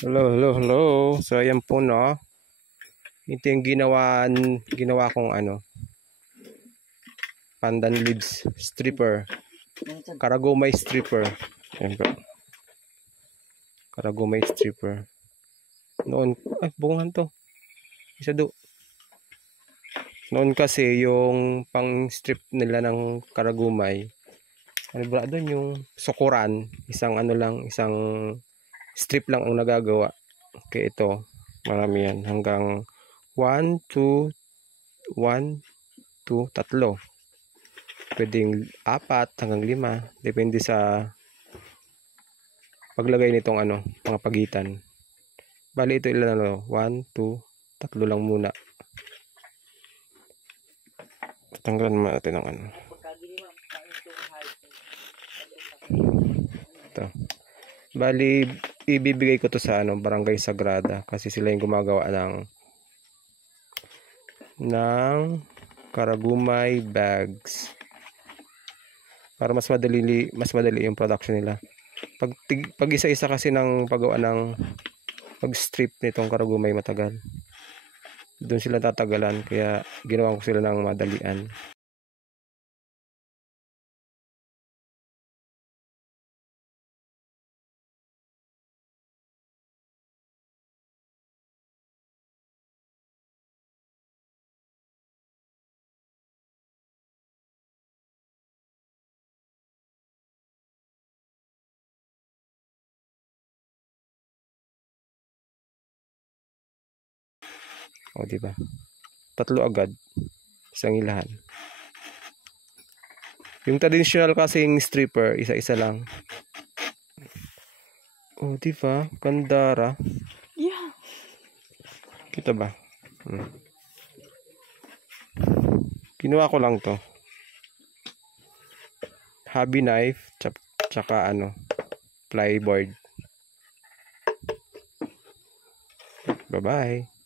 Hello, hello, hello. So ayan po no. Ito yung ginawa kong pandan leaves stripper. Karagomay stripper. Ayan po. Karagomay stripper. Noon, bungan to. Isa do. Noon kasi yung pang strip nila ng karagomay. Ano ba doon yung sukuran, isang strip lang ang nagagawa. Okay, ito. Marami yan hanggang 1 2 1 2 3. Pwedeng 4 hanggang 5, depende sa paglagay nitong mga pagitan. Bali ito ilan 1 2 3 lang muna. Tanggalan naman natin ng ito. Bali ibibigay ko to sa Barangay Sagrada kasi sila yung gumagawa ng karagumay bags para mas madali yung production nila. Pag isa-isa kasi ng paggawa ng pag-strip nitong karagumay matagal. Doon sila tatagalan kaya ginawa ko sila ng madalian. O di ba? 3 agad isang ilahan. Yung traditional kasing stripper, isa-isa lang. O di ba? Gandara. Yeah. Kita ba? Ginawa ko lang to. Hobby knife tsaka plyboard. Bye-bye.